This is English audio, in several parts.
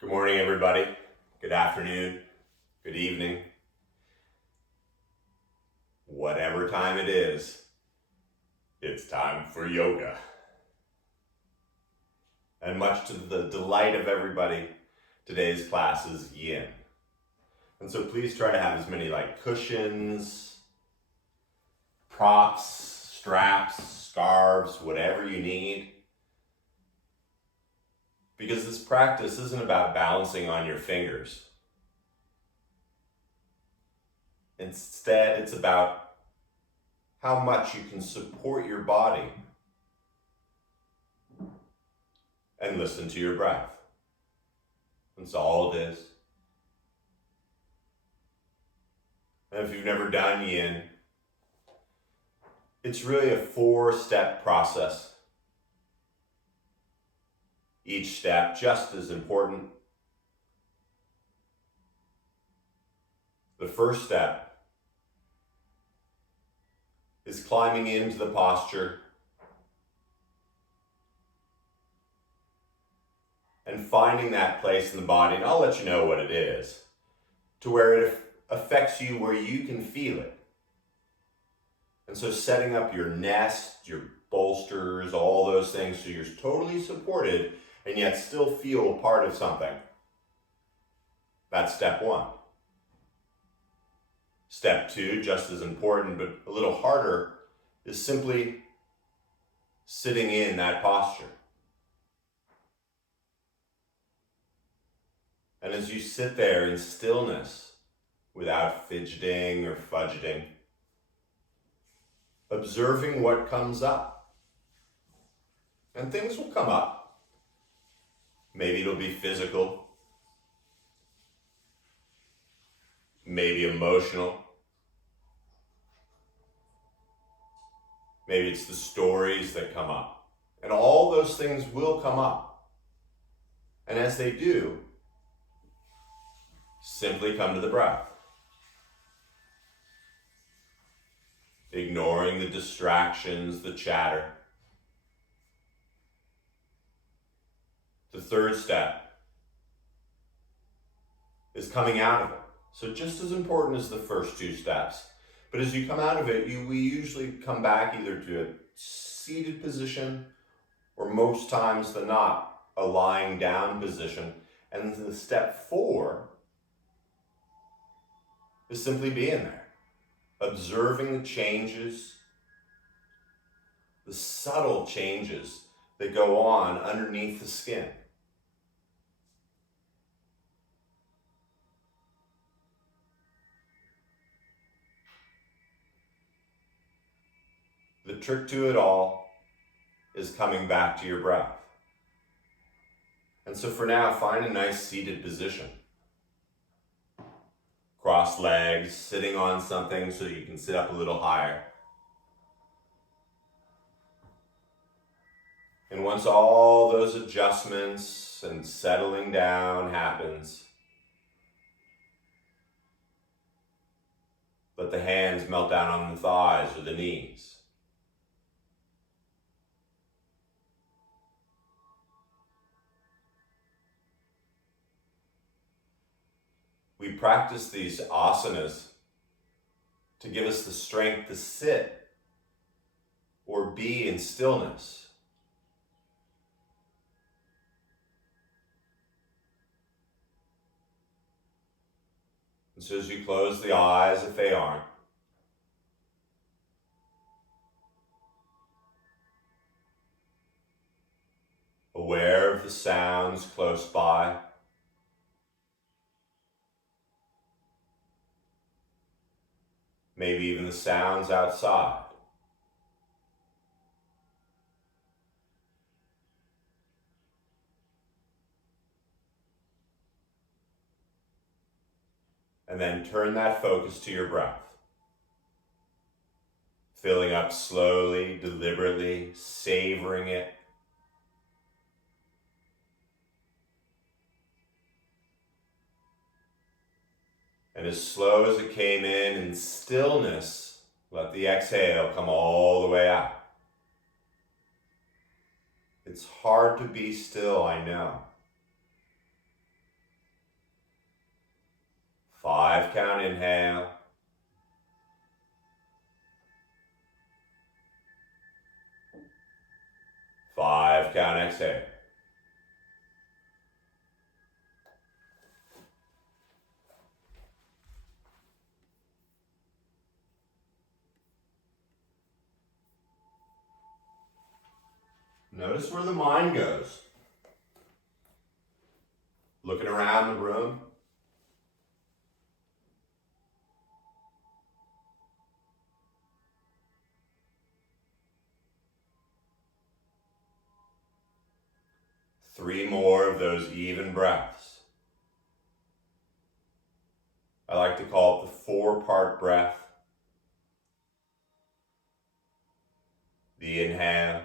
Good morning, everybody. Good afternoon. Good evening. Whatever time it is, it's time for yoga. And much to the delight of everybody, today's class is yin. And so please try to have as many cushions, props, straps, scarves, whatever you need. Because this practice isn't about balancing on your fingers. Instead, it's about how much you can support your body and listen to your breath. That's all it is. And if you've never done yin, it's really a 4-step process. Each step just as important. The first step is climbing into the posture and finding that place in the body, and I'll let you know what it is, to where it affects you where you can feel it. And so setting up your nest, your bolsters, all those things so you're totally supported and yet still feel part of something. That's step 1. Step 2, just as important but a little harder, is simply sitting in that posture. And as you sit there in stillness, without fidgeting or fudgeting, observing what comes up. And things will come up. Maybe it'll be physical, maybe emotional, maybe it's the stories that come up. And all those things will come up. And as they do, simply come to the breath. Ignoring the distractions, the chatter. The third step is coming out of it. So just as important as the first 2 steps. But as you come out of it, we usually come back either to a seated position or most times than not, a lying down position. And the step 4 is simply being there. Observing the changes, the subtle changes that go on underneath the skin. The trick to it all is coming back to your breath. And so for now, find a nice seated position. Cross legs, sitting on something so you can sit up a little higher. And once all those adjustments and settling down happens, let the hands melt down on the thighs or the knees. We practice these asanas to give us the strength to sit or be in stillness. And so as you close the eyes, if they aren't, aware of the sounds close by, maybe even the sounds outside. And then turn that focus to your breath. Filling up slowly, deliberately, savoring it. And as slow as it came in stillness, let the exhale come all the way out. It's hard to be still, I know. 5 count inhale. 5 count exhale. Notice where the mind goes. Looking around the room. Three more of those even breaths. I like to call it the 4-part breath. The inhale.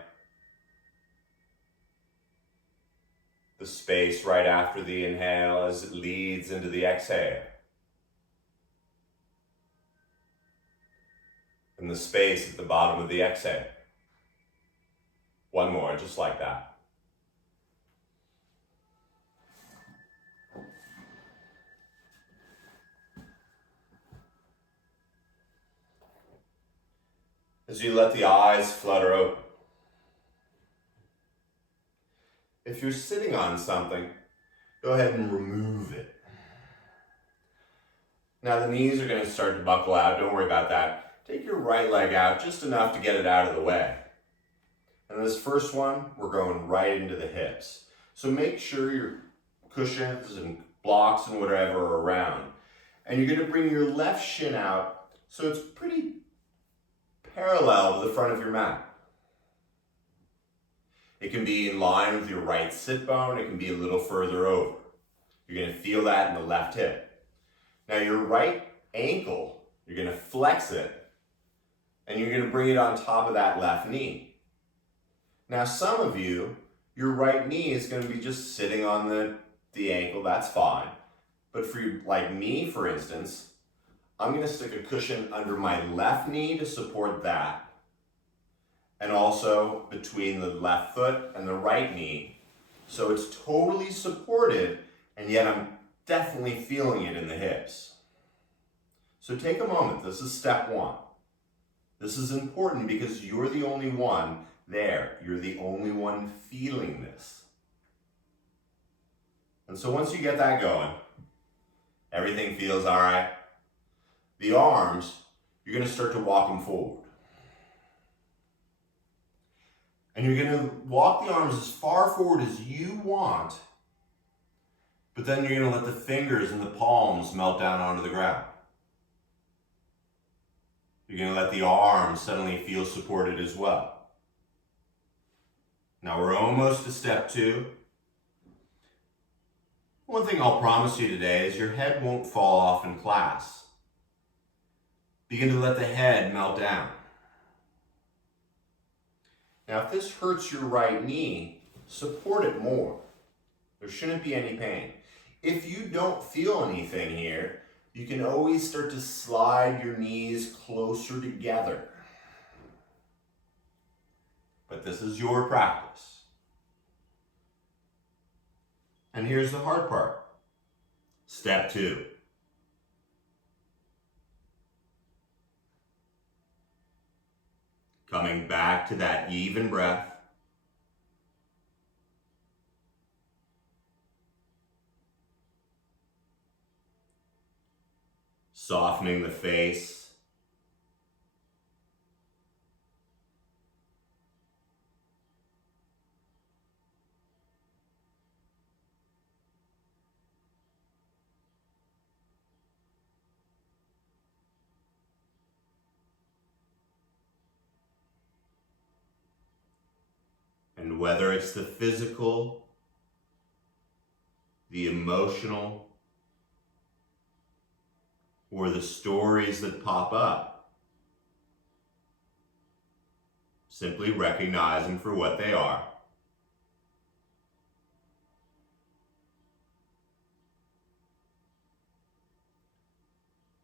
The space right after the inhale as it leads into the exhale. And the space at the bottom of the exhale. One more, just like that. As you let the eyes flutter open. If you're sitting on something, go ahead and remove it. Now the knees are going to start to buckle out. Don't worry about that. Take your right leg out just enough to get it out of the way. And this first one, we're going right into the hips. So make sure your cushions and blocks and whatever are around. And you're going to bring your left shin out so it's pretty parallel to the front of your mat. It can be in line with your right sit bone. It can be a little further over. You're going to feel that in the left hip. Now your right ankle, you're going to flex it and you're going to bring it on top of that left knee. Now some of you, your right knee is going to be just sitting on the ankle. That's fine. But for you, like me, for instance, I'm going to stick a cushion under my left knee to support that. And also between the left foot and the right knee. So it's totally supported, and yet I'm definitely feeling it in the hips. So take a moment. This is step one. This is important because you're the only one there. You're the only one feeling this. And so once you get that going, everything feels all right. The arms, you're going to start to walk them forward. And you're going to walk the arms as far forward as you want, but then you're going to let the fingers and the palms melt down onto the ground. You're going to let the arms suddenly feel supported as well. Now we're almost to step two. One thing I'll promise you today is your head won't fall off in class. Begin to let the head melt down. Now, if this hurts your right knee, support it more. There shouldn't be any pain. If you don't feel anything here, you can always start to slide your knees closer together. But this is your practice. And here's the hard part. Step two. Coming back to that even breath. Softening the face. And whether it's the physical, the emotional, or the stories that pop up, simply recognize them for what they are.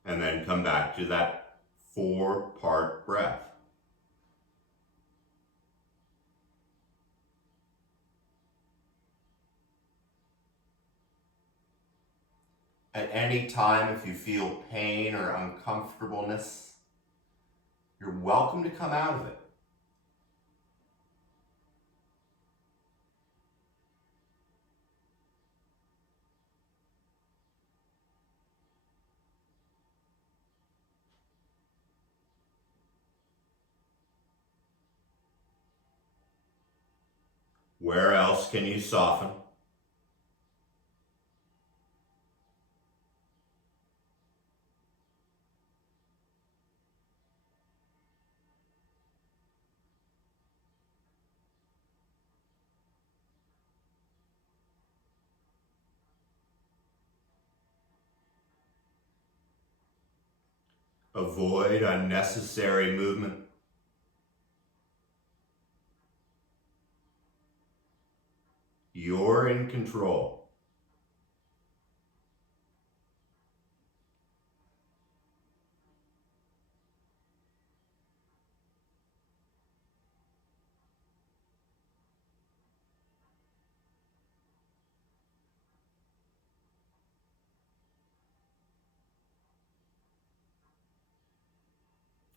And then come back to that 4-part breath. At any time, if you feel pain or uncomfortableness, you're welcome to come out of it. Where else can you soften? Avoid unnecessary movement. You're in control.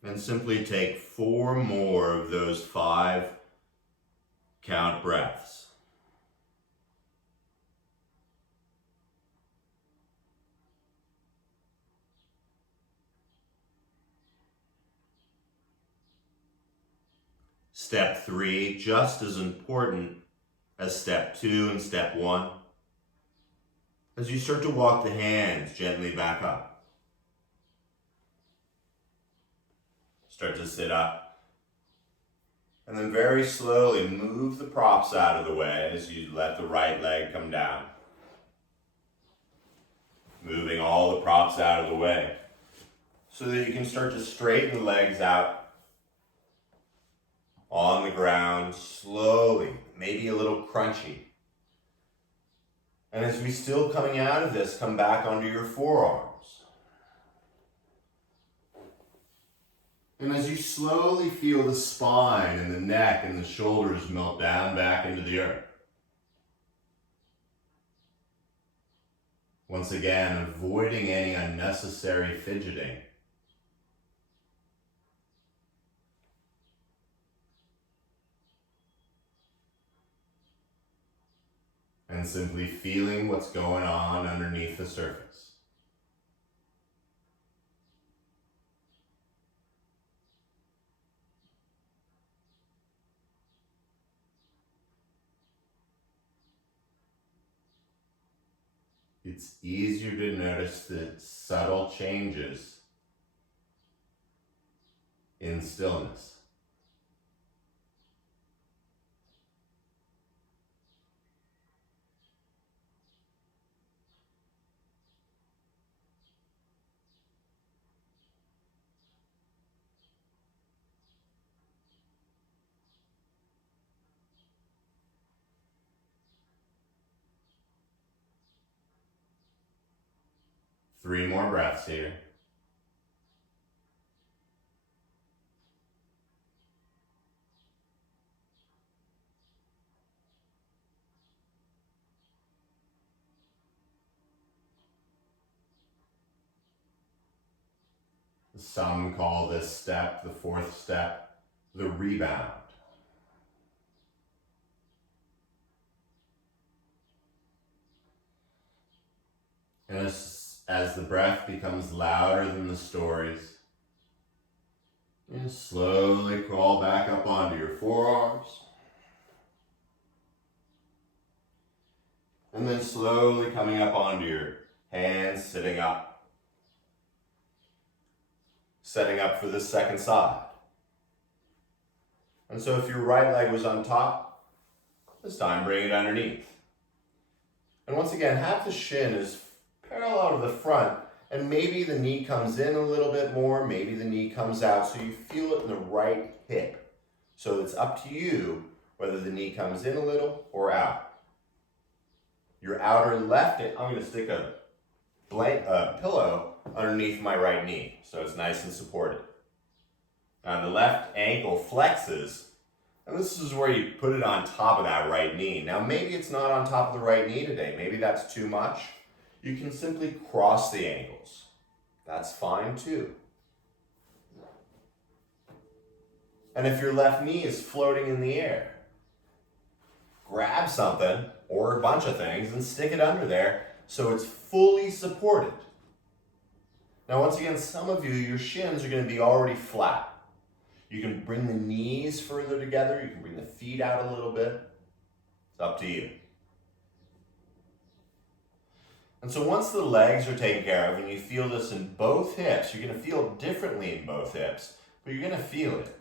And simply take 4 more of those 5 count breaths. Step 3, just as important as step 2 and step 1. As you start to walk the hands gently back up. Start to sit up. And then very slowly move the props out of the way as you let the right leg come down. Moving all the props out of the way so that you can start to straighten the legs out on the ground slowly, maybe a little crunchy. And as we still coming out of this, come back onto your forearms. And as you slowly feel the spine and the neck and the shoulders melt down back into the earth. Once again, avoiding any unnecessary fidgeting. And simply feeling what's going on underneath the surface. It's easier to notice the subtle changes in stillness. Three more breaths here. Some call this step, the 4th step, the rebound. And as the breath becomes louder than the stories, you slowly crawl back up onto your forearms. And then slowly coming up onto your hands, sitting up. Setting up for the second side. And so if your right leg was on top, this time bring it underneath. And once again, have the shin as parallel to the front, and maybe the knee comes in a little bit more, maybe the knee comes out, so you feel it in the right hip. So it's up to you whether the knee comes in a little or out. Your outer left, I'm going to stick a pillow underneath my right knee, so it's nice and supported. Now the left ankle flexes, and this is where you put it on top of that right knee. Now maybe it's not on top of the right knee today, maybe that's too much. you can simply cross the ankles. That's fine too. And if your left knee is floating in the air, grab something or a bunch of things and stick it under there so it's fully supported. Now, once again, some of you, your shins are going to be already flat. You can bring the knees further together. You can bring the feet out a little bit. It's up to you. And so once the legs are taken care of and you feel this in both hips, you're going to feel differently in both hips, but you're going to feel it.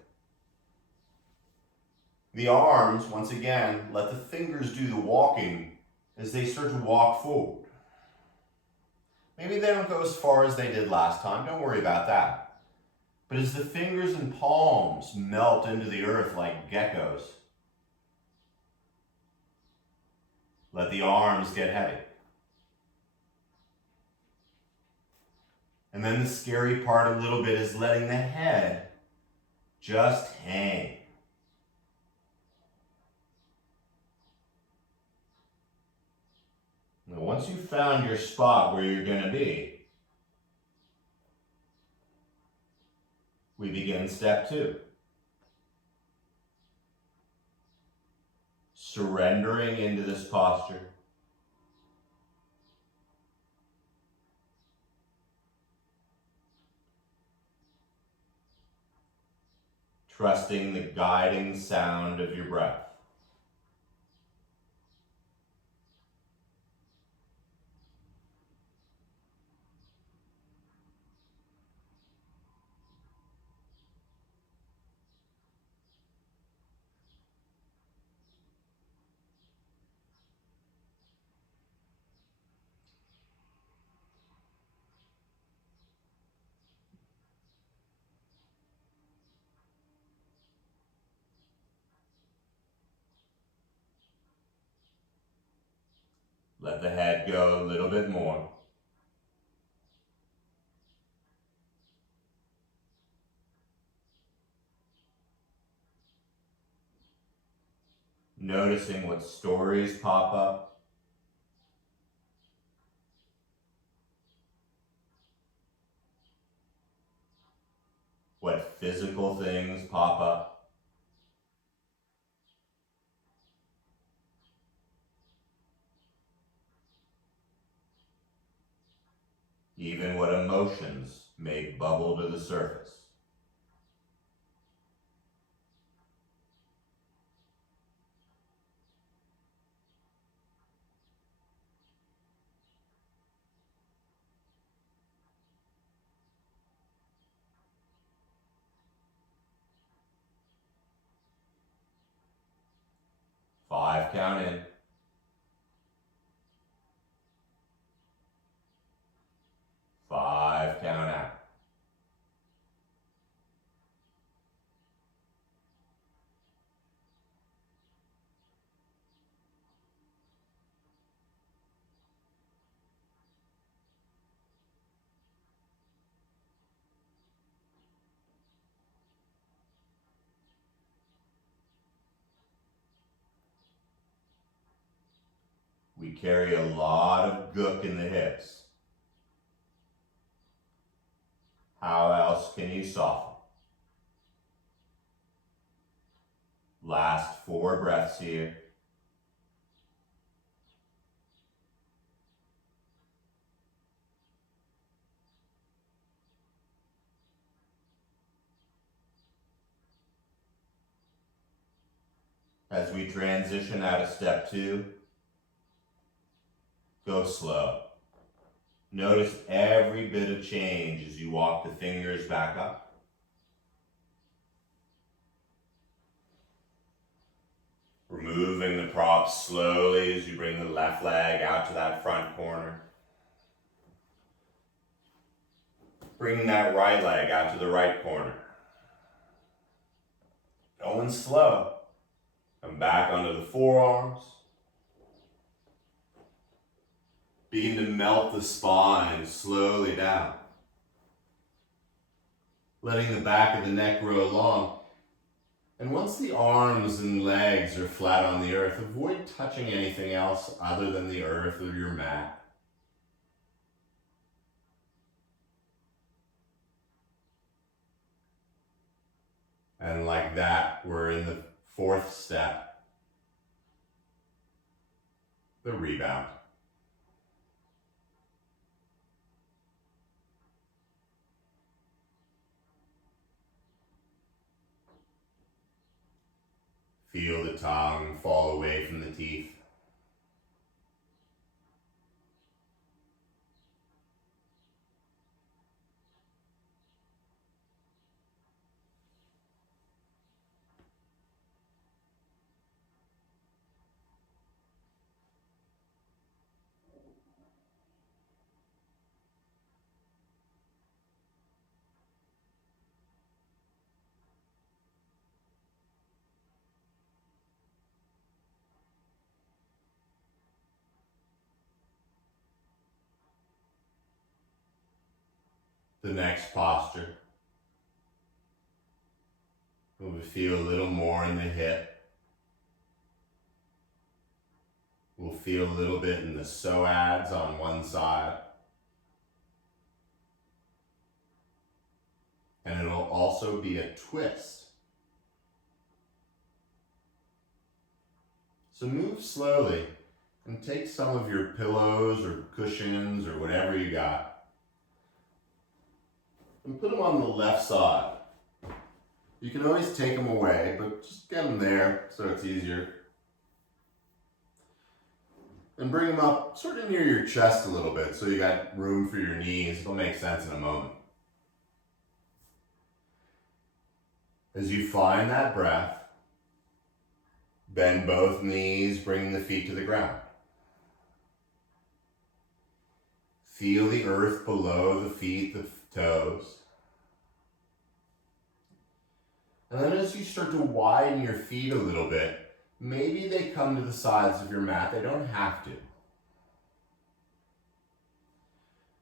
The arms, once again, let the fingers do the walking as they start to walk forward. Maybe they don't go as far as they did last time. Don't worry about that. But as the fingers and palms melt into the earth like geckos, let the arms get heavy. And then the scary part a little bit is letting the head just hang. Now, once you've found your spot where you're going to be, we begin step 2. Surrendering into this posture. Trusting the guiding sound of your breath. Let the head go a little bit more. Noticing what stories pop up. What physical things pop up. Even what emotions may bubble to the surface. Five count in. 5 count out. We carry a lot of gook in the hips. How else can you soften? Last 4 breaths here. As we transition out of step 2, go slow. Notice every bit of change as you walk the fingers back up. Removing the props slowly as you bring the left leg out to that front corner. Bringing that right leg out to the right corner. Going slow. Come back onto the forearms. Begin to melt the spine slowly down. Letting the back of the neck grow long. And once the arms and legs are flat on the earth, avoid touching anything else other than the earth or your mat. that, we're in the fourth step, the rebound. Feel the tongue fall away from the teeth. The next posture, we'll feel a little more in the hip. We'll feel a little bit in the psoas on one side. And it'll also be a twist. So move slowly and take some of your pillows or cushions or whatever you got and put them on the left side. You can always take them away, but just get them there so it's easier. And bring them up sort of near your chest a little bit so you got room for your knees. It'll make sense in a moment. As you find that breath, bend both knees, bringing the feet to the ground. Feel the earth below the feet, the toes. And then as you start to widen your feet a little bit, maybe they come to the sides of your mat. They don't have to.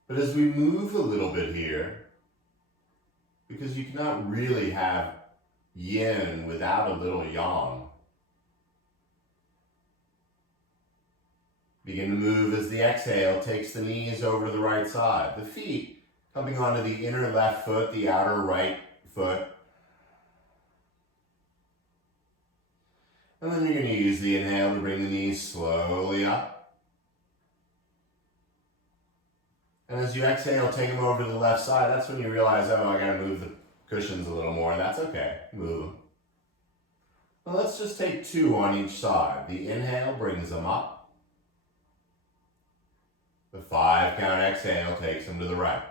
But as we move a little bit here, because you cannot really have yin without a little yang, begin to move as the exhale takes the knees over to the right side. The feet coming onto the inner left foot, the outer right foot. And then you're going to use the inhale to bring the knees slowly up. And as you exhale, take them over to the left side. That's when you realize, oh, I got to move the cushions a little more. That's okay. Move them. Well, let's just take two on each side. The inhale brings them up. The 5 count exhale takes them to the right.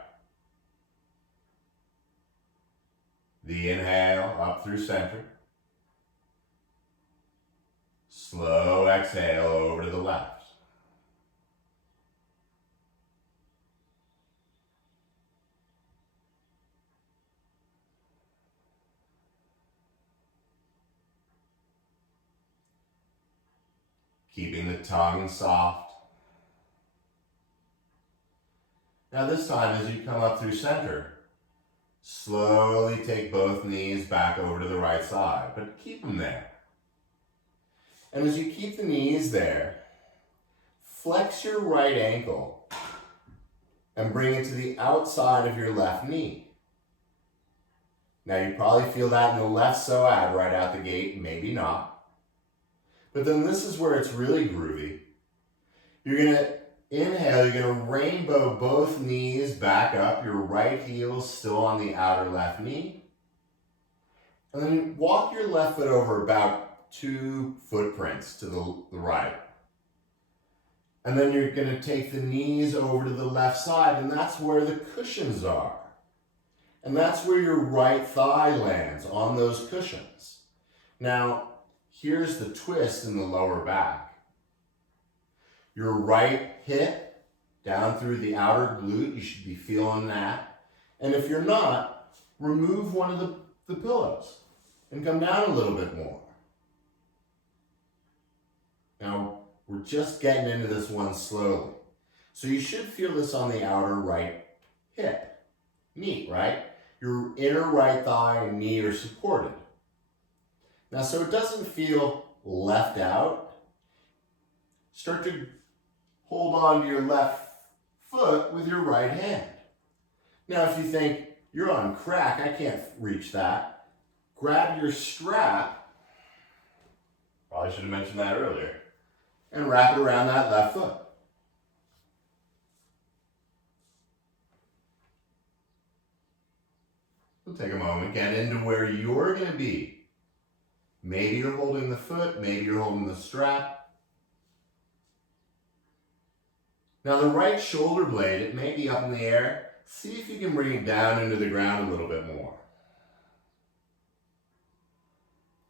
The inhale up through center. Slow exhale over to the left. Keeping the tongue soft. Now this time, as you come up through center, slowly take both knees back over to the right side, but keep them there. And as you keep the knees there, flex your right ankle and bring it to the outside of your left knee. Now you probably feel that in the left psoas right out the gate, maybe not. But then this is where it's really groovy. You're going to inhale, you're going to rainbow both knees back up, your right heel still on the outer left knee. And then walk your left foot over about 2 footprints to the right. And then you're going to take the knees over to the left side, and that's where the cushions are. And that's where your right thigh lands on those cushions. Now, here's the twist in the lower back. Your right hip down through the outer glute, you should be feeling that. And if you're not, remove one of the pillows and come down a little bit more. Now, we're just getting into this one slowly. So you should feel this on the outer right hip. Neat, right? Your inner right thigh and knee are supported. Now, so it doesn't feel left out, start to hold on to your left foot with your right hand. Now, if you think, you're on crack, I can't reach that, grab your strap Probably should have mentioned that earlier. And wrap it around that left foot. So take a moment, get into where you're going to be. Maybe you're holding the foot, maybe you're holding the strap. Now the right shoulder blade, it may be up in the air. See if you can bring it down into the ground a little bit more.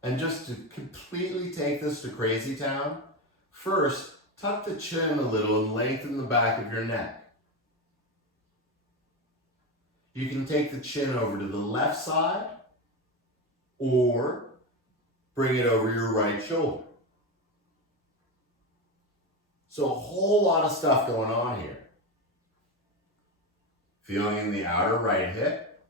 And just to completely take this to crazy town, first, tuck the chin a little and lengthen the back of your neck. You can take the chin over to the left side or bring it over your right shoulder. So a whole lot of stuff going on here. Feeling in the outer right hip.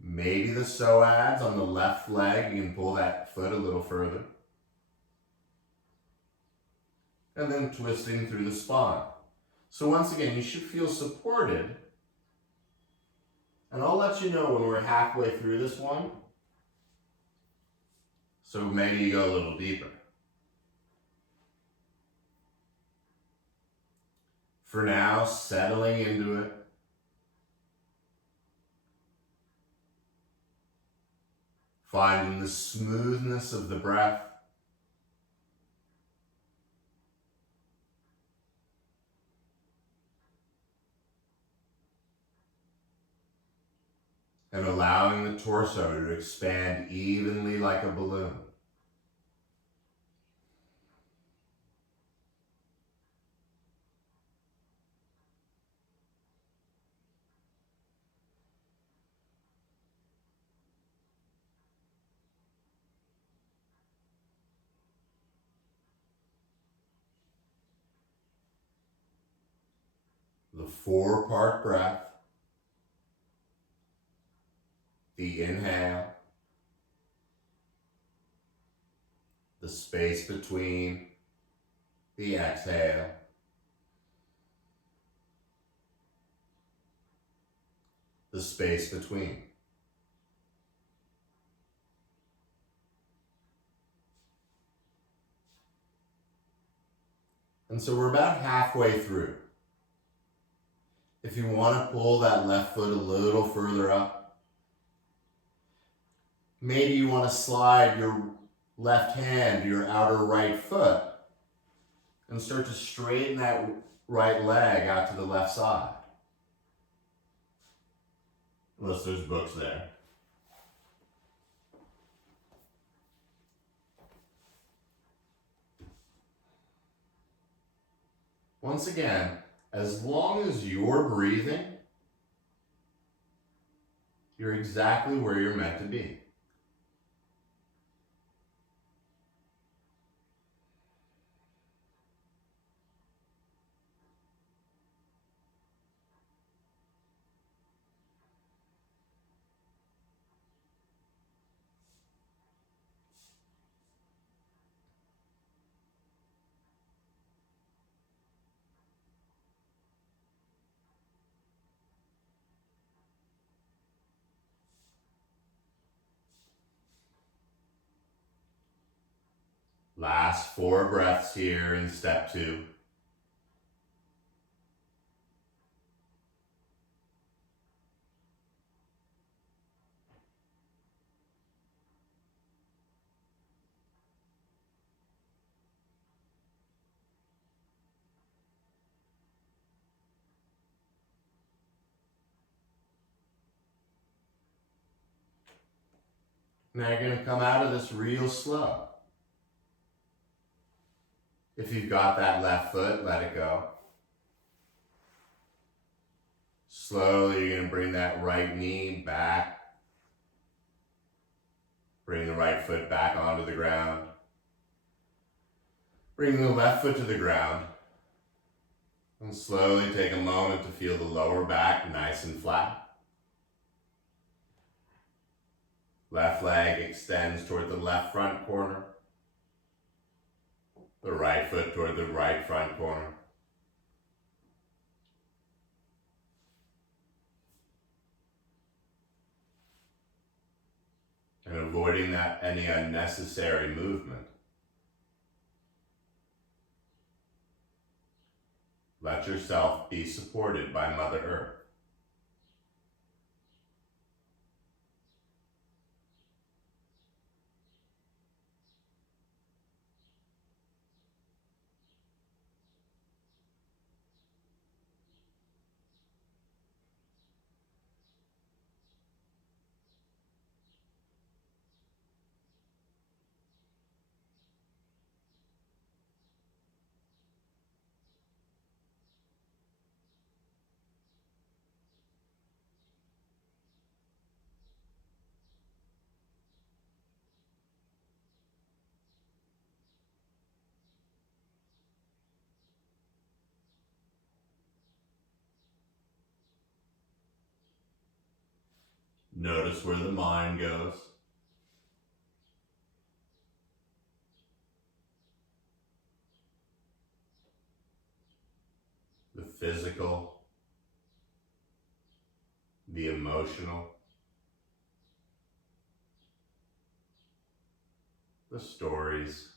Maybe the psoas on the left leg, you can pull that foot a little further. And then twisting through the spine. So once again, you should feel supported. And I'll let you know when we're halfway through this one. So maybe you go a little deeper. For now, settling into it. Finding the smoothness of the breath. And allowing the torso to expand evenly like a balloon. The 4-part breath. The inhale. The space between. The exhale. The space between. And so we're about halfway through. If you want to pull that left foot a little further up, maybe you want to slide your left hand to your outer right foot and start to straighten that right leg out to the left side. Unless there's books there. Once again, as long as you're breathing, you're exactly where you're meant to be. Last 4 breaths here in step 2. Now you're going to come out of this real slow. If you've got that left foot, let it go. Slowly, you're going to bring that right knee back. Bring the right foot back onto the ground. Bring the left foot to the ground. And slowly take a moment to feel the lower back nice and flat. Left leg extends toward the left front corner. The right foot toward the right front corner. And avoiding any unnecessary movement. Let yourself be supported by Mother Earth. Notice where the mind goes. The physical, the emotional, the stories.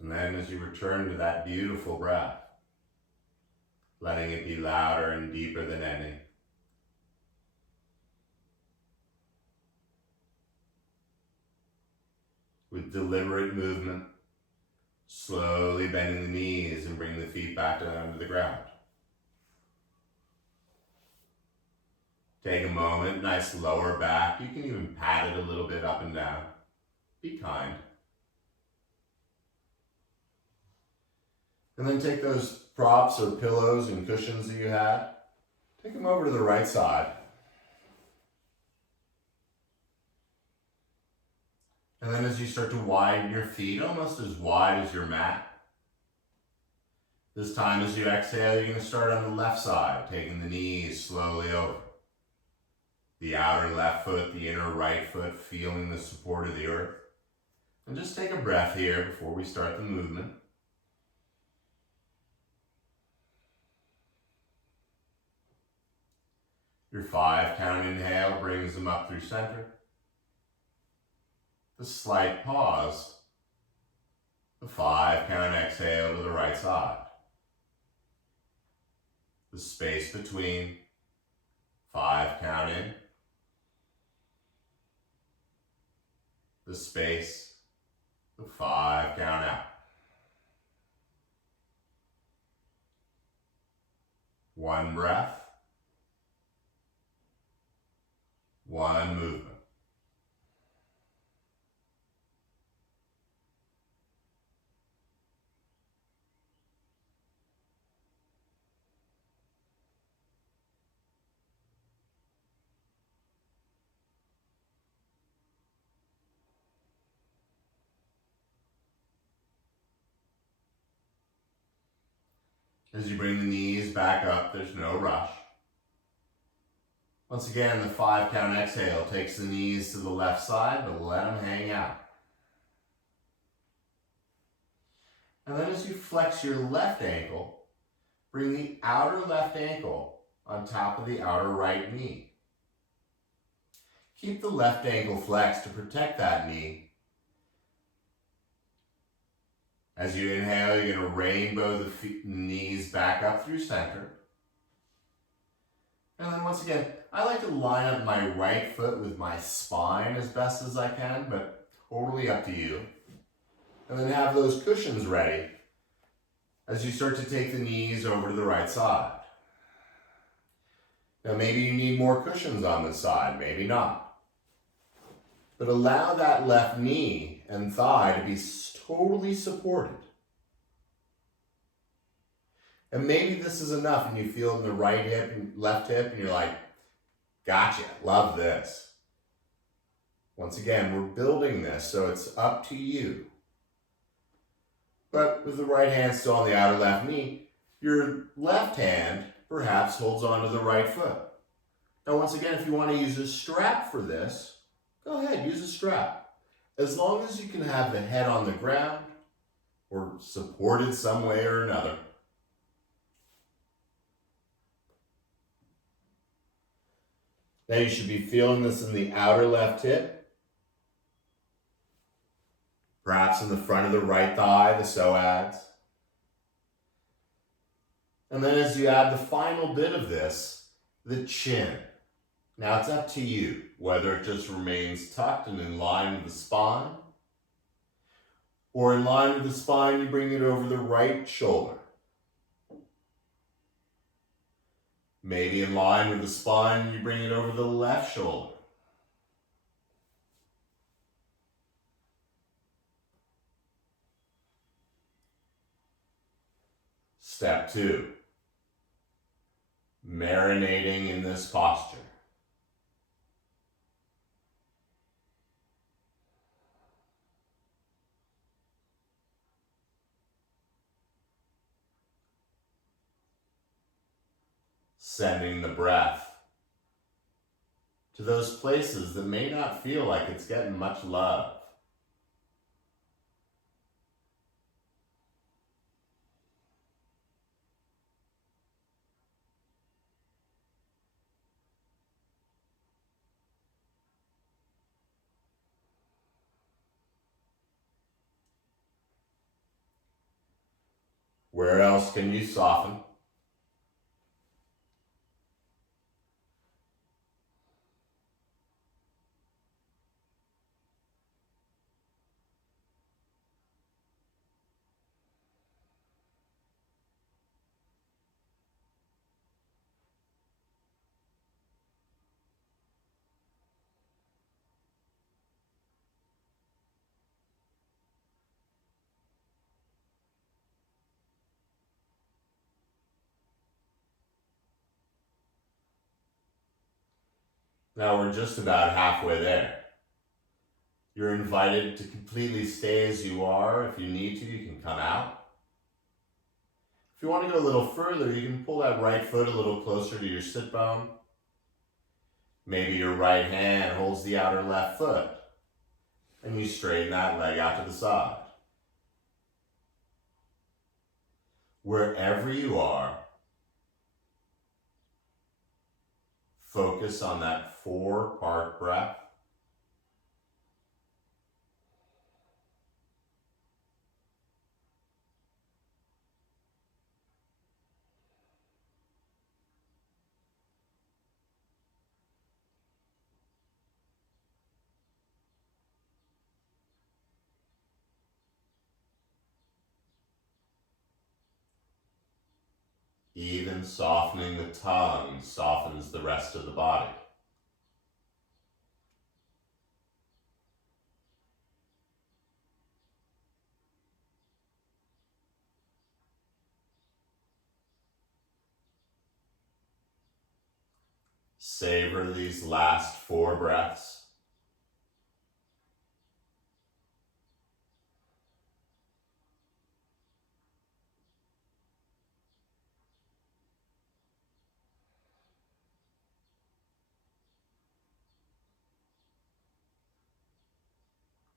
And then as you return to that beautiful breath, letting it be louder and deeper than any. With deliberate movement, slowly bending the knees and bring the feet back down to the ground. Take a moment, nice lower back. You can even pat it a little bit up and down. Be kind. And then take those props or pillows and cushions that you had. Take them over to the right side. And then as you start to widen your feet, almost as wide as your mat. This time as you exhale, you're going to start on the left side, taking the knees slowly over. The outer left foot, the inner right foot, feeling the support of the earth. And just take a breath here before we start the movement. Your 5-count inhale brings them up through center. The slight pause. The 5-count exhale to the right side. The space between 5-count in. The space, the 5-count out. One breath. One movement. As you bring the knees back up, there's no rush. Once again, the 5-count exhale takes the knees to the left side, but let them hang out. And then as you flex your left ankle, bring the outer left ankle on top of the outer right knee. Keep the left ankle flexed to protect that knee. As you inhale, you're going to rainbow the knees back up through center. And then once again, I like to line up my right foot with my spine as best as I can, but totally up to you. And then have those cushions ready as you start to take the knees over to the right side. Now maybe you need more cushions on this side, maybe not. But allow that left knee and thigh to be totally supported. And maybe this is enough and you feel in the right hip and left hip and you're like, gotcha, love this. Once again, we're building this, so it's up to you. But with the right hand still on the outer left knee, your left hand perhaps holds onto the right foot. Now once again, if you want to use a strap for this, go ahead, use a strap. As long as you can have the head on the ground or supported some way or another. Now you should be feeling this in the outer left hip, perhaps in the front of the right thigh, the psoas. And then as you add the final bit of this, the chin. Now it's up to you whether it just remains tucked and in line with the spine, or in line with the spine, you bring it over the right shoulder. Maybe in line with the spine, you bring it over the left shoulder. Step 2, marinating in this posture. Sending the breath to those places that may not feel like it's getting much love. Where else can you soften? Now we're just about halfway there. You're invited to completely stay as you are. If you need to, you can come out. If you want to go a little further, you can pull that right foot a little closer to your sit bone. Maybe your right hand holds the outer left foot, and you straighten that leg out to the side. Wherever you are, focus on that 4-part breath. Even softening the tongue softens the rest of the body. Savor these last 4 breaths.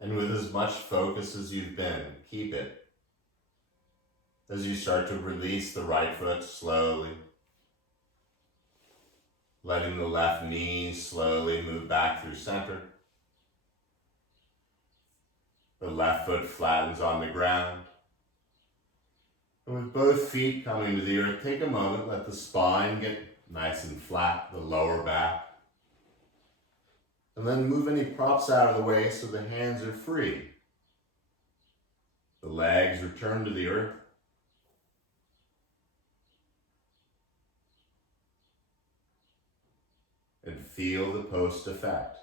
And with as much focus as you've been, keep it. As you start to release the right foot slowly, letting the left knee slowly move back through center. The left foot flattens on the ground. And with both feet coming to the earth, take a moment, let the spine get nice and flat, the lower back. And then move any props out of the way so the hands are free. The legs return to the earth. And feel the post effect.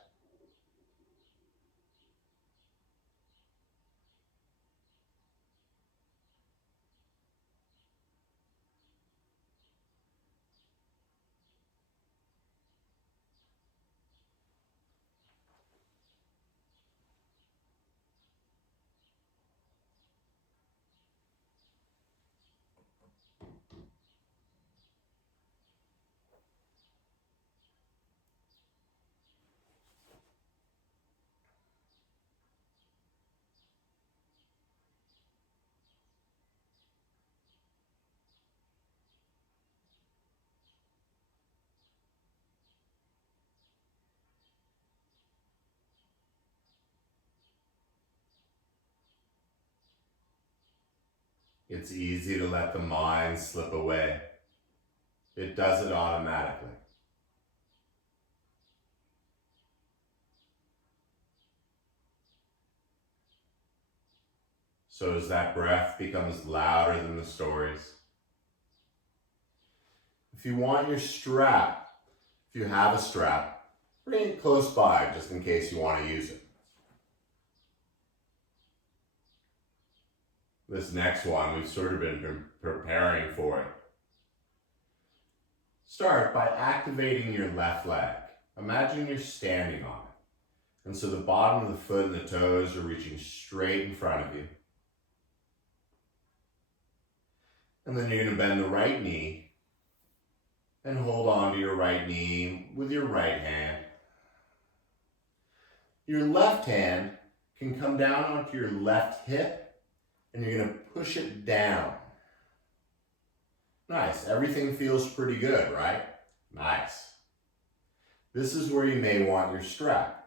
it's easy to let the mind slip away. It does it automatically. So as that breath becomes louder than the stories, if you want your strap, if you have a strap, bring it close by just in case you want to use it. This next one, we've sort of been preparing for it. Start by activating your left leg. Imagine you're standing on it. And so the bottom of the foot and the toes are reaching straight in front of you. And then you're going to bend the right knee and hold on to your right knee with your right hand. Your left hand can come down onto your left hip and you're going to push it down. Nice. Everything feels pretty good, right? Nice. This is where you may want your strap.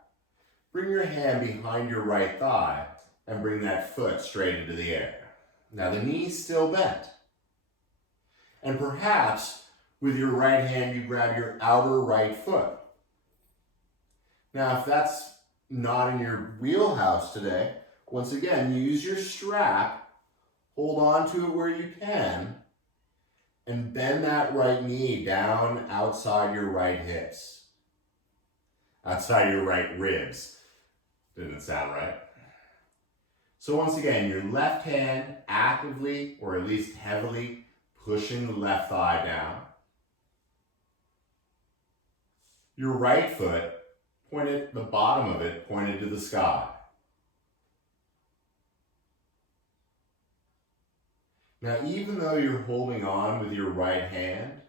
Bring your hand behind your right thigh and bring that foot straight into the air. Now the knee's still bent. And perhaps with your right hand you grab your outer right foot. Now if that's not in your wheelhouse today, once again, use your strap, hold on to it where you can, and bend that right knee down outside your right hips. Outside your right ribs. Didn't sound right. So once again, your left hand actively, or at least heavily, pushing the left thigh down. Your right foot, the bottom of it, pointed to the sky. Now, even though you're holding on with your right hand,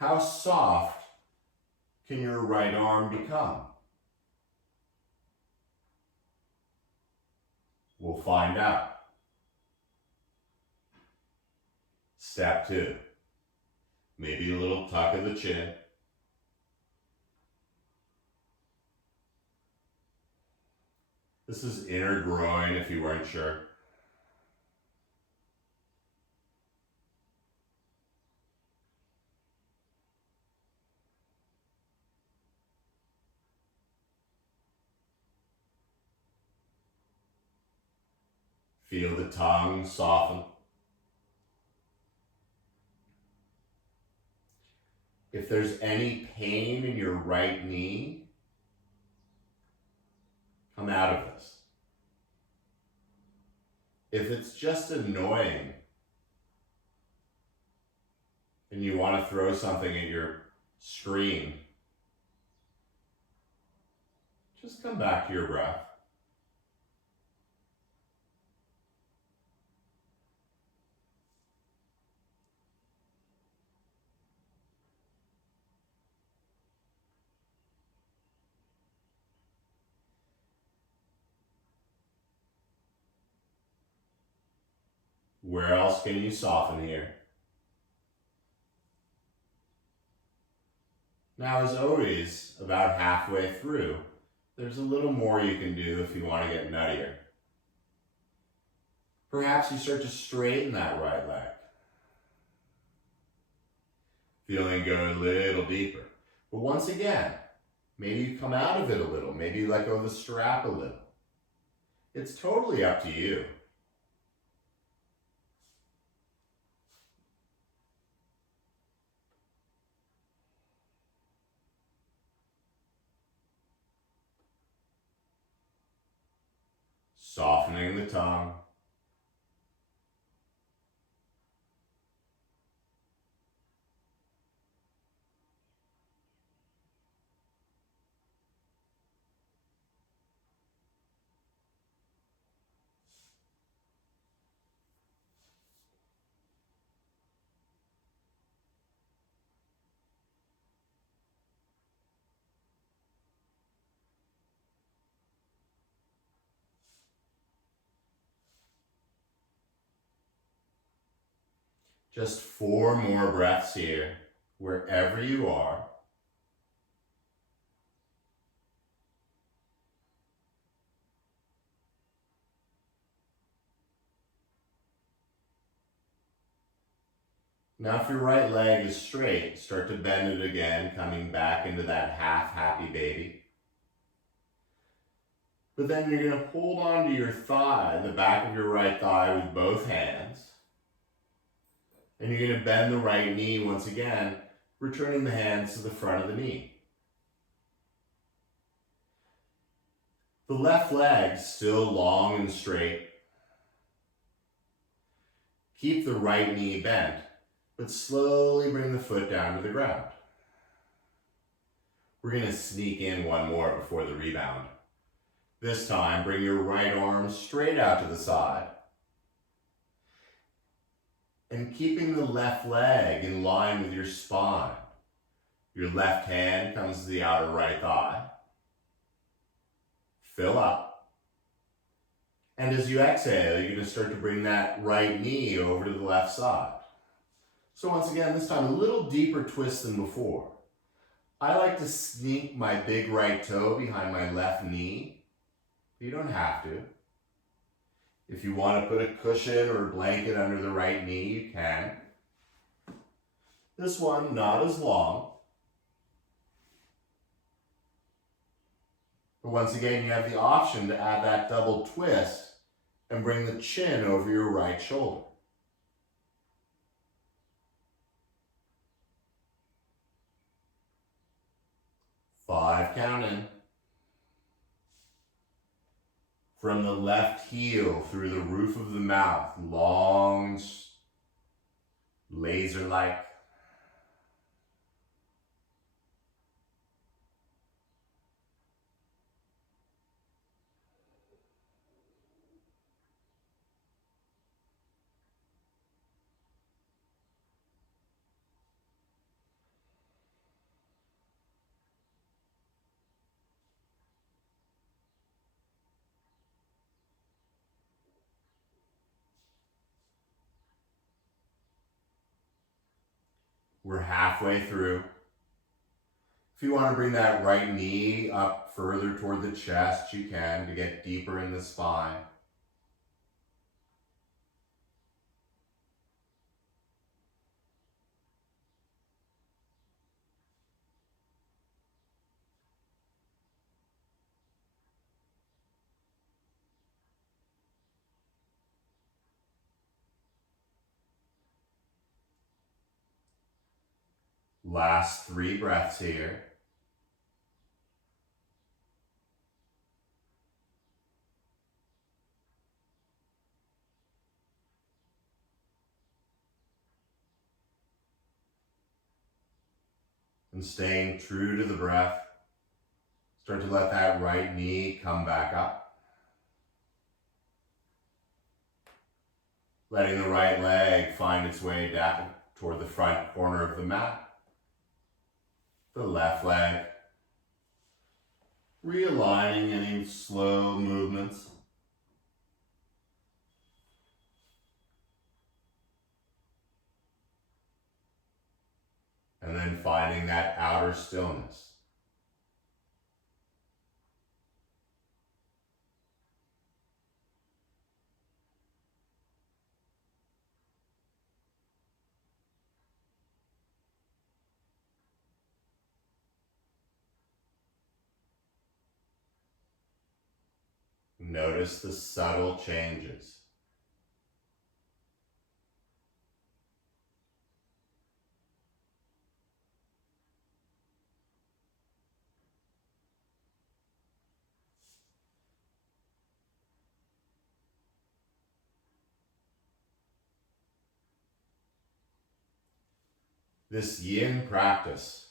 how soft can your right arm become? We'll find out. Step 2. Maybe a little tuck of the chin. This is inner groin if you weren't sure. Feel the tongue soften. If there's any pain in your right knee, come out of this. If it's just annoying and you want to throw something at your screen, just come back to your breath. Where else can you soften here? Now, as always, about halfway through, there's a little more you can do if you want to get nuttier. Perhaps you start to straighten that right leg. Feeling go a little deeper. But once again, maybe you come out of it a little. Maybe you let go of the strap a little. It's totally up to you. Softening the tongue. Just 4 more breaths here, wherever you are. Now if your right leg is straight, start to bend it again, coming back into that half happy baby. But then you're going to hold on to your thigh, the back of your right thigh, with both hands. And you're going to bend the right knee once again, returning the hands to the front of the knee. The left leg still long and straight. Keep the right knee bent, but slowly bring the foot down to the ground. We're going to sneak in one more before the rebound. This time, bring your right arm straight out to the side. And keeping the left leg in line with your spine. Your left hand comes to the outer right thigh. Fill up. And as you exhale, you're going to start to bring that right knee over to the left side. So once again, this time a little deeper twist than before. I like to sneak my big right toe behind my left knee. You don't have to. If you want to put a cushion or a blanket under the right knee, you can. This one, not as long. But once again, you have the option to add that double twist and bring the chin over your right shoulder. 5 count in. From the left heel through the roof of the mouth, long, laser-like. We're halfway through. If you want to bring that right knee up further toward the chest, you can to get deeper in the spine. Last 3 breaths here. And staying true to the breath, start to let that right knee come back up. Letting the right leg find its way down toward the front corner of the mat. The left leg. Realigning any slow movements. And then finding that outer stillness. Notice the subtle changes. This yin practice,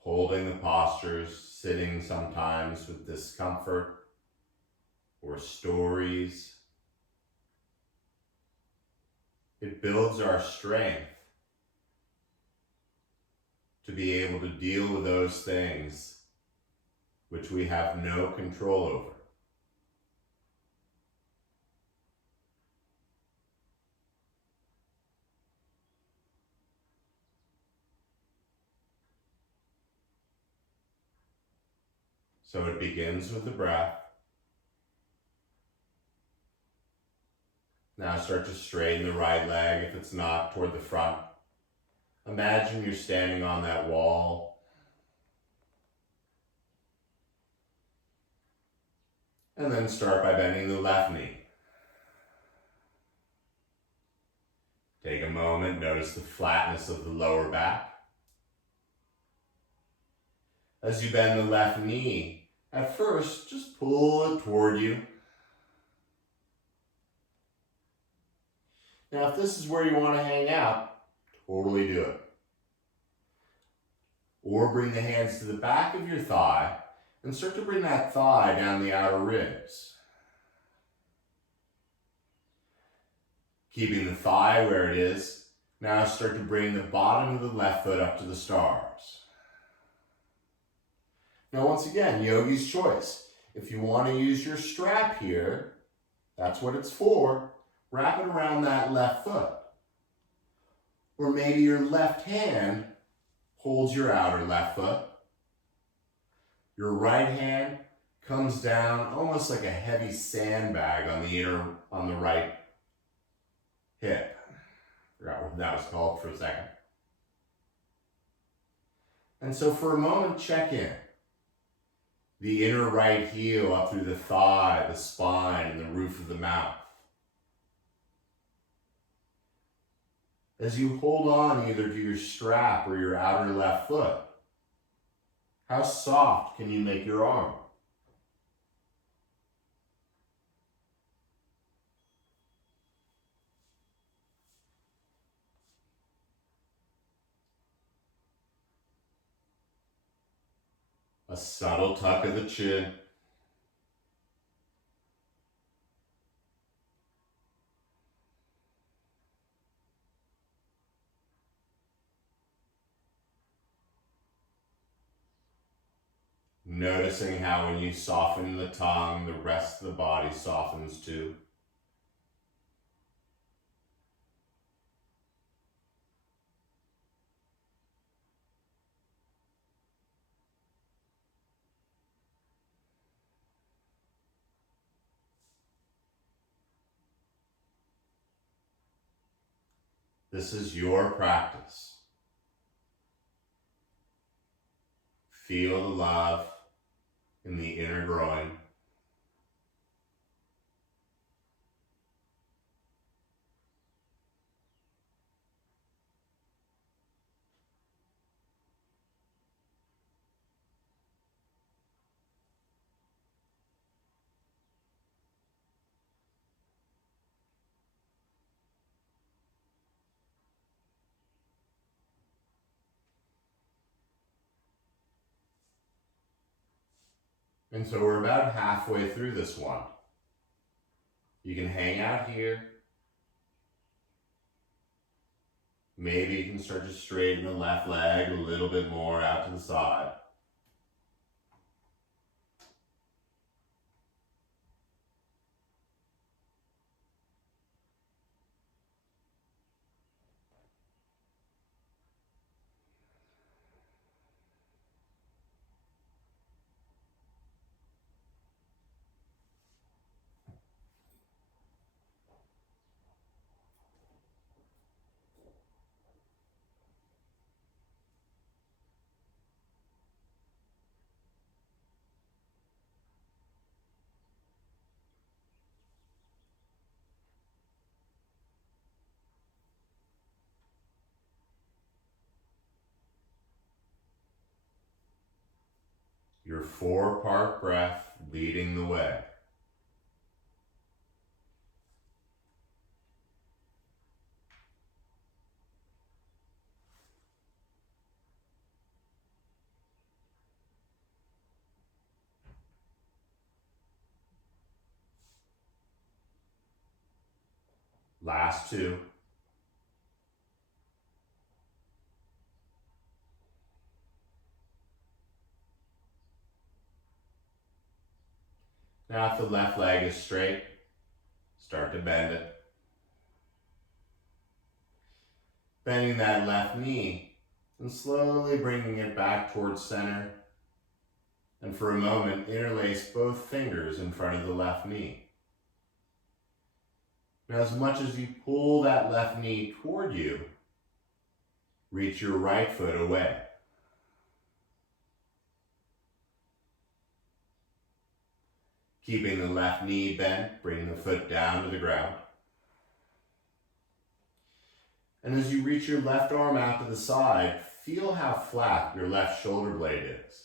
holding the postures, sitting sometimes with discomfort or stories, it builds our strength to be able to deal with those things which we have no control over. So it begins with the breath. Now start to straighten the right leg if it's not toward the front. Imagine you're standing on that wall. And then start by bending the left knee. Take a moment, notice the flatness of the lower back. As you bend the left knee, at first, just pull it toward you. Now, if this is where you want to hang out, totally do it. Or bring the hands to the back of your thigh and start to bring that thigh down the outer ribs. Keeping the thigh where it is, now start to bring the bottom of the left foot up to the stars. Now once again, yogi's choice. If you want to use your strap here, that's what it's for. Wrap it around that left foot. Or maybe your left hand holds your outer left foot. Your right hand comes down almost like a heavy sandbag on the right hip. Forgot what that was called for a second. And so for a moment, check in. The inner right heel up through the thigh, the spine, and the roof of the mouth. As you hold on either to your strap or your outer left foot, how soft can you make your arm? A subtle tuck of the chin. Noticing how when you soften the tongue, the rest of the body softens too. This is your practice. Feel the love in the inner groin. And so we're about halfway through this one. You can hang out here. Maybe you can start to straighten the left leg a little bit more out to the side. Your 4-part breath leading the way. Last 2. Now if the left leg is straight, start to bend it. Bending that left knee and slowly bringing it back towards center. And for a moment, interlace both fingers in front of the left knee. Now, as much as you pull that left knee toward you, reach your right foot away. Keeping the left knee bent, bring the foot down to the ground. And as you reach your left arm out to the side, feel how flat your left shoulder blade is.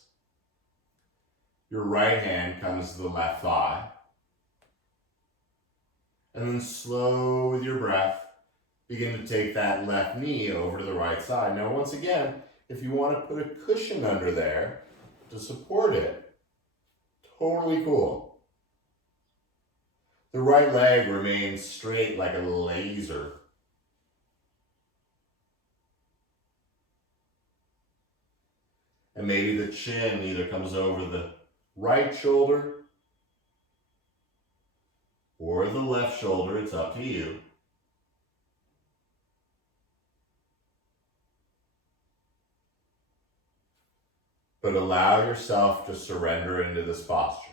Your right hand comes to the left thigh. And then slow with your breath, begin to take that left knee over to the right side. Now, once again, if you want to put a cushion under there to support it, totally cool. The right leg remains straight like a laser. And maybe the chin either comes over the right shoulder or the left shoulder, it's up to you. But allow yourself to surrender into this posture.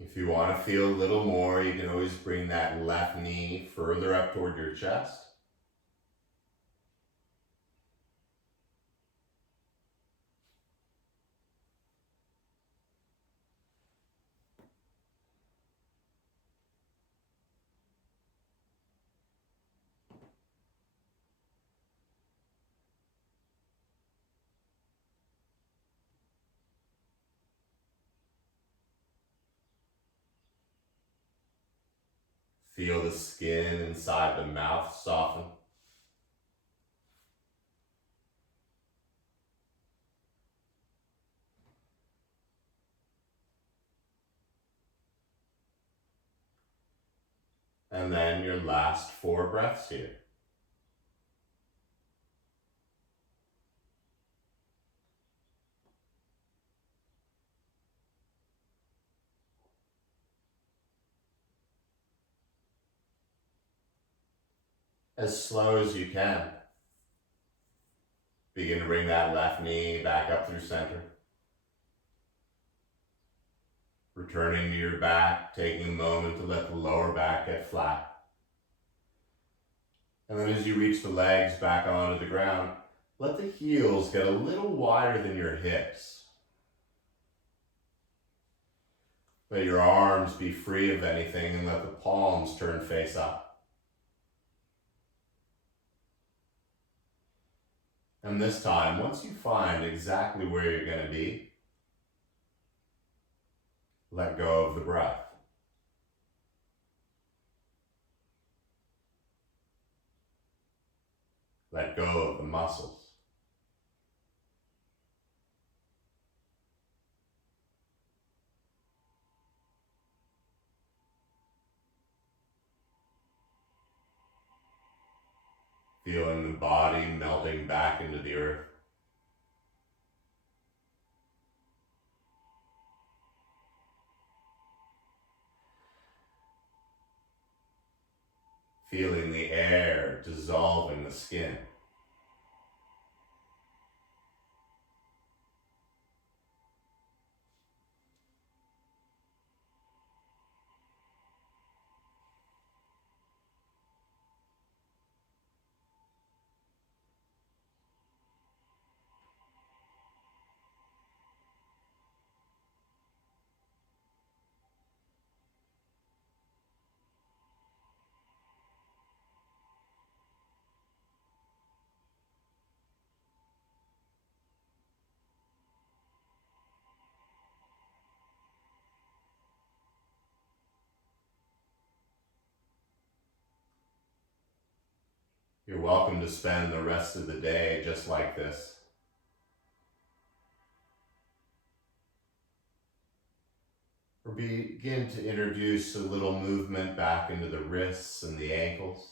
If you want to feel a little more, you can always bring that left knee further up toward your chest. Feel the skin inside the mouth soften. And then your last 4 breaths here. As slow as you can. Begin to bring that left knee back up through center. Returning to your back, taking a moment to let the lower back get flat. And then as you reach the legs back onto the ground, let the heels get a little wider than your hips. Let your arms be free of anything and let the palms turn face up. And this time, once you find exactly where you're going to be, let go of the breath. Let go of the muscles. Feeling the body melting back into the earth. Feeling the air dissolving the skin. You're welcome to spend the rest of the day just like this. begin to introduce a little movement back into the wrists and the ankles,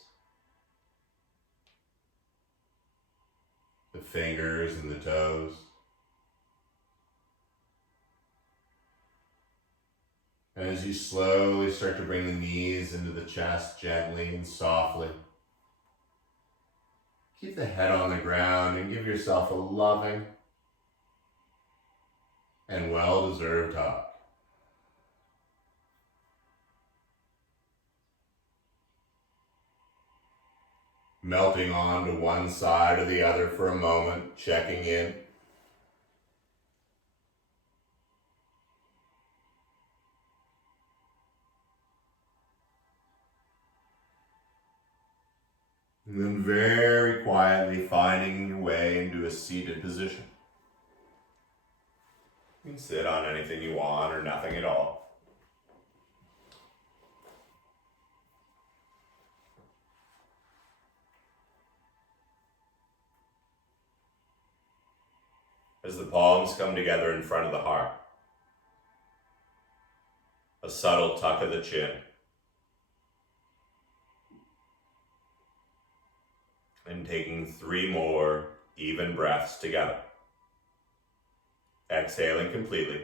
the fingers and the toes. And as you slowly start to bring the knees into the chest gently and softly, keep the head on the ground and give yourself a loving and well-deserved hug. Melting onto one side or the other for a moment, checking in. And then very quietly finding your way into a seated position. You can sit on anything you want or nothing at all. As the palms come together in front of the heart, a subtle tuck of the chin, and taking 3 more even breaths together. Exhaling completely.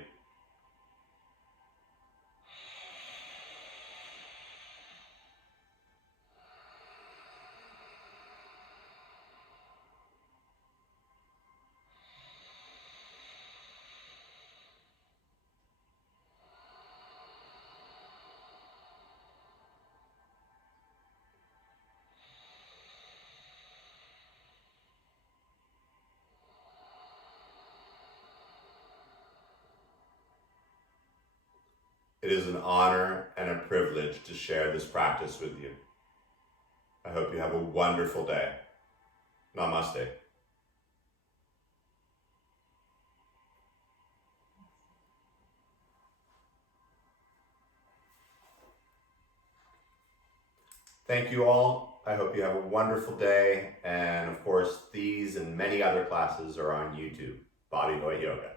It is an honor and a privilege to share this practice with you. I hope you have a wonderful day. Namaste. Thank you all. I hope you have a wonderful day. And of course, these and many other classes are on YouTube, Body Joy Yoga.